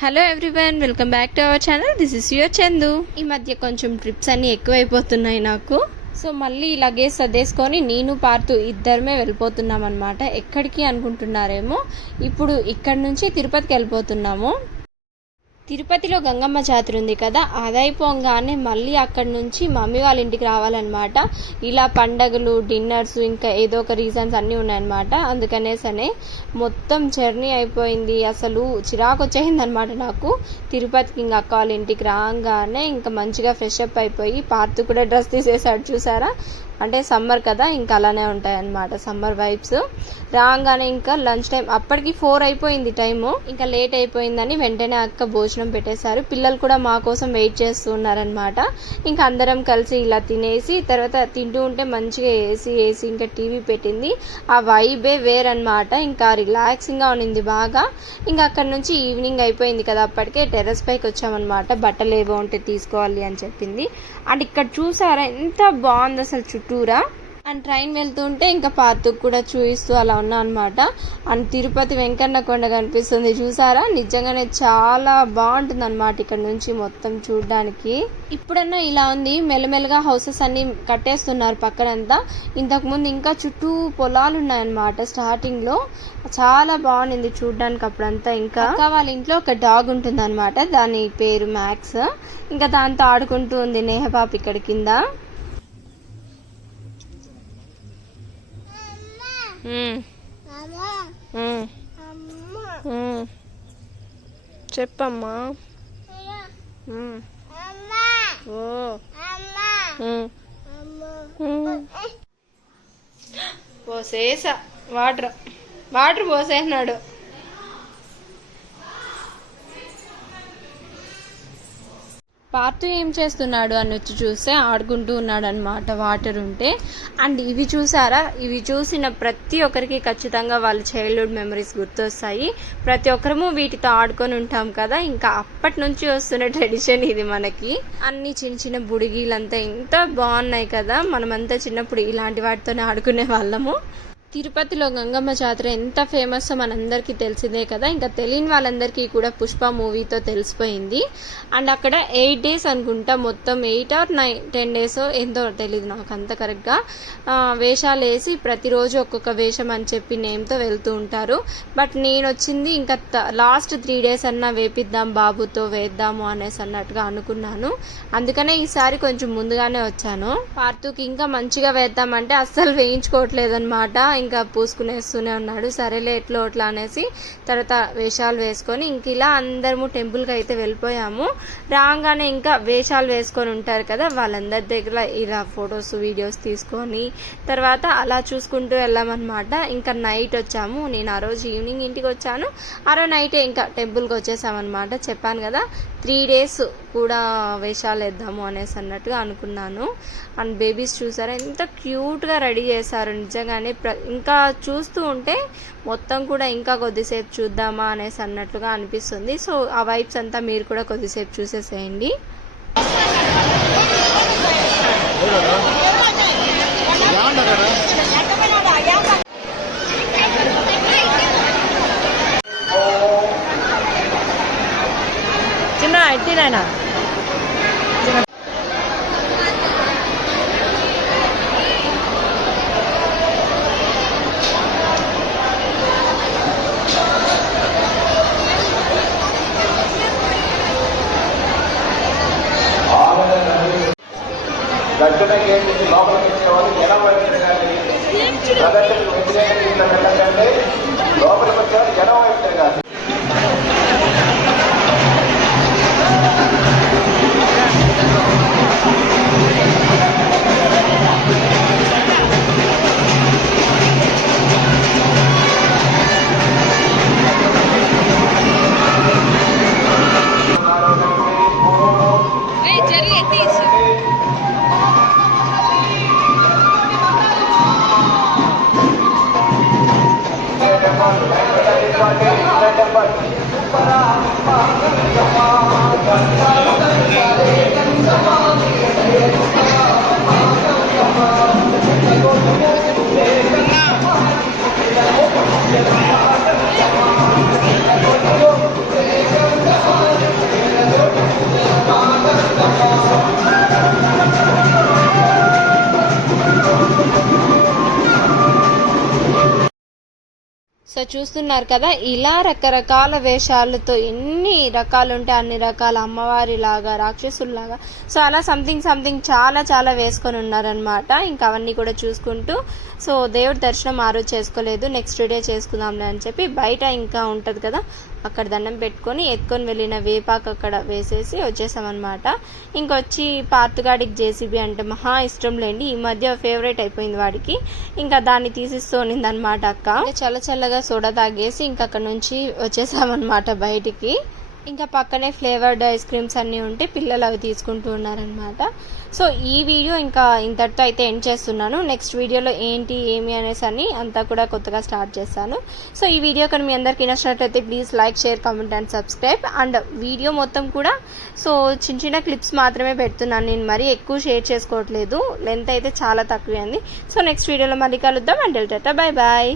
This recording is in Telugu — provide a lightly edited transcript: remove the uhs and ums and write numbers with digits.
Hello everyone, welcome back to our channel. This is your Chandu. ఈ మధ్య కొంచెం ట్రిప్స్ అన్నీ ఎక్కువైపోతున్నాయి నాకు. సో మళ్ళీ లగేజ్ సర్దేసుకొని నేను పార్తు ఇద్దరమే వెళ్ళిపోతున్నాం అనమాట. ఎక్కడికి అనుకుంటున్నారేమో, ఇప్పుడు ఇక్కడ నుంచి తిరుపతికి వెళ్ళిపోతున్నాము. తిరుపతిలో గంగమ్మ జాతర ఉంది కదా, అదైపోగానే మళ్ళీ అక్కడి నుంచి మమ్మీ వాళ్ళ ఇంటికి రావాలన్నమాట. ఇలా పండగలు, డిన్నర్స్, ఇంకా ఏదో ఒక రీజన్స్ అన్నీ ఉన్నాయన్నమాట. అందుకనేసనే మొత్తం జర్నీ అయిపోయింది. అసలు చిరాకు వచ్చేసింది అనమాట నాకు. తిరుపతికి ఇంకా అక్క వాళ్ళ ఇంటికి రాగానే ఇంకా మంచిగా ఫ్రెష్ అప్ అయిపోయి, పార్తు కూడా డ్రెస్ తీసేసాడు చూసారా. అంటే సమ్మర్ కదా, ఇంకా అలానే ఉంటాయి అన్నమాట సమ్మర్ వైబ్స్. రాగానే ఇంకా లంచ్ టైం, అప్పటికి 4 అయిపోయింది టైము. ఇంకా లేట్ అయిపోయిందని వెంటనే అక్క భోజనం పెట్టేశారు. పిల్లలు కూడా మా కోసం వెయిట్ చేస్తూ ఉన్నారనమాట. ఇంకా అందరం కలిసి ఇలా తినేసి తర్వాత తింటూ ఉంటే మంచిగా ఏసీ ఇంకా టీవీ పెట్టింది. ఆ వైబే వేరనమాట. ఇంకా రిలాక్సింగ్గా ఉన్నింది బాగా. ఇంకా అక్కడ నుంచి ఈవినింగ్ అయిపోయింది కదా, అప్పటికే టెర్రస్ పైకి వచ్చామన్నమాట. బట్టలు ఏవో ఉంటే తీసుకోవాలి అని చెప్పింది. అండ్ ఇక్కడ చూసారా ఎంత బాగుంది అసలు చుట్టూరా. అండ్ ట్రైన్ వెళ్తుంటే ఇంకా పార్తుకు కూడా చూపిస్తూ అలా ఉన్నా అనమాట. అండ్ తిరుపతి వెంకన్న కొండ కనిపిస్తుంది చూసారా. నిజంగానే చాలా బాగుంటుంది అనమాట ఇక్కడ నుంచి మొత్తం చూడడానికి. ఇప్పుడన్నా ఇలా ఉంది, మెల్లమెల్లగా హౌసెస్ అన్ని కట్టేస్తున్నారు పక్కనంతా. ఇంతకుముందు ఇంకా చుట్టూ పొలాలు ఉన్నాయన్నమాట. స్టార్టింగ్ లో చాలా బాగుంది చూడడానికి అప్పుడంతా. ఇంకా వాళ్ళ ఇంట్లో ఒక డాగ్ ఉంటుంది అనమాట, దాని పేరు మ్యాక్స్. ఇంకా దాంతో ఆడుకుంటూ ఉంది నేహపాప ఇక్కడ కింద. చెప్పమ్మా. పోసేసా వాటర్ పోసేసినాడు. పార్తు ఏం చేస్తున్నాడు అని వచ్చి చూస్తే ఆడుకుంటూ ఉన్నాడు అనమాట వాటర్ ఉంటే. అండ్ ఇవి చూసారా, ఇవి చూసిన ప్రతి ఒక్కరికి ఖచ్చితంగా వాళ్ళ చైల్డ్హుడ్ మెమరీస్ గుర్తొస్తాయి. ప్రతి ఒక్కరము వీటితో ఆడుకొని ఉంటాం కదా. ఇంకా అప్పటి నుంచి వస్తున్న ట్రెడిషన్ ఇది మనకి. అన్ని చిన్న చిన్న బుడిగీలంతా ఎంత బాగున్నాయి కదా. మనమంతా చిన్నప్పుడు ఇలాంటి వాటితోనే ఆడుకునే వాళ్ళము. తిరుపతిలో గంగమ్మ జాతర ఎంత ఫేమస్ మనందరికీ తెలిసిందే కదా. ఇంకా తెలియని వాళ్ళందరికీ కూడా పుష్ప మూవీతో తెలిసిపోయింది. అండ్ అక్కడ 8 days అనుకుంటా, మొత్తం 8 or 10 days ఎంతో తెలియదు నాకు అంత కరెక్ట్గా. వేషాలు వేసి ప్రతిరోజు ఒక్కొక్క వేషం అని చెప్పి నేమ్తో వెళ్తూ ఉంటారు. బట్ నేను వచ్చింది ఇంకా లాస్ట్ 3 days అన్నా వేపిద్దాం బాబుతో వేద్దాము అనేసి అన్నట్టుగా అనుకున్నాను. అందుకనే ఈసారి కొంచెం ముందుగానే వచ్చాను. పార్తుకి ఇంకా మంచిగా వేద్దామంటే అస్సలు వేయించుకోవట్లేదన్నమాట. ఇంకా పూసుకునేస్తూనే ఉన్నాడు. సరేలే ఎట్లో అట్లా అనేసి తర్వాత వేషాలు వేసుకొని ఇంక ఇలా అందరము టెంపుల్కి అయితే వెళ్ళిపోయాము. రాగానే ఇంకా వేషాలు వేసుకొని ఉంటారు కదా, వాళ్ళందరి దగ్గర ఇలా ఫొటోస్ వీడియోస్ తీసుకొని తర్వాత అలా చూసుకుంటూ వెళ్ళామన్నమాట. ఇంకా నైట్ వచ్చాము. నేను ఆ రోజు ఈవినింగ్ ఇంటికి వచ్చాను, ఆ రోజు నైటే ఇంకా టెంపుల్కి వచ్చేసామన్నమాట. చెప్పాను కదా 3 days కూడా వేషాలు వేద్దాము అనేసి అన్నట్టుగా అనుకున్నాను. అండ్ బేబీస్ చూసారా ఎంత క్యూట్గా రెడీ చేశారు నిజంగానే. ఇంకా చూస్తూ ఉంటే మొత్తం కూడా ఇంకా కొద్దిసేపు చూద్దామా అనేసి అన్నట్లుగా అనిపిస్తుంది. సో ఆ వైబ్స్ అంతా మీరు కూడా కొద్దిసేపు చూసేసేయండి. చిన్న ఎట్టినైనా దక్షిణ గేట్ లోపలికి వచ్చేవాళ్ళు జనం వైపు తిరగాలి. ప్రదర్శనకు వ్యతిరేకంగా వెళ్ళకంటే లోపలికి వచ్చేవాళ్ళు జనం వైపు తిరగాలి. సో చూస్తున్నారు కదా, ఇలా రకరకాల వేషాలతో ఎన్ని రకాలు ఉంటే అన్ని రకాల అమ్మవారి లాగా, రాక్షసుల్లాగా, సో అలా సంథింగ్ చాలా చాలా వేసుకొని ఉన్నారనమాట. ఇంకా అవన్నీ కూడా చూసుకుంటూ, సో దేవుడి దర్శనం ఆ రోజు చేసుకోలేదు, నెక్స్ట్ డే చేసుకుందాంలే అని చెప్పి బయట ఇంకా ఉంటుంది కదా అక్కడ దండం పెట్టుకొని ఎత్తుకొని వెళ్ళిన వేపాకు అక్కడ వేసేసి వచ్చేసామన్నమాట. ఇంకొచ్చి పార్తుగాడికి జేసీబీ అంటే మహా ఇష్టం లేండి, ఈ మధ్య ఫేవరెట్ అయిపోయింది వాడికి. ఇంకా దాన్ని తీసిస్తూ ఉన్నింది అనమాట అక్క. చల్లగా సోడా తాగేసి ఇంకా అక్కడ నుంచి వచ్చేసామన్నమాట బయటికి. ఇంకా పక్కనే ఫ్లేవర్డ్ ఐస్ క్రీమ్స్ అన్నీ ఉంటే పిల్లలు అవి తీసుకుంటూ ఉన్నారనమాట. సో ఈ వీడియో ఇంకా ఇంతటితో అయితే ఎండ్ చేస్తున్నాను. నెక్స్ట్ వీడియోలో ఏంటి ఏమి అనేసి అని అంతా కూడా కొత్తగా స్టార్ట్ చేస్తాను. సో ఈ వీడియో కానీ మీ అందరికీ నచ్చినట్లయితే please like, share, comment and subscribe. And video మొత్తం కూడా సో చిన్న క్లిప్స్ మాత్రమే పెడుతున్నాను, నేను మరీ ఎక్కువ షేర్ చేసుకోవట్లేదు, లెంత్ అయితే చాలా తక్కువే ఉంది. సో నెక్స్ట్ వీడియోలో మళ్ళీ కలుద్దాం. And tata, bye bye.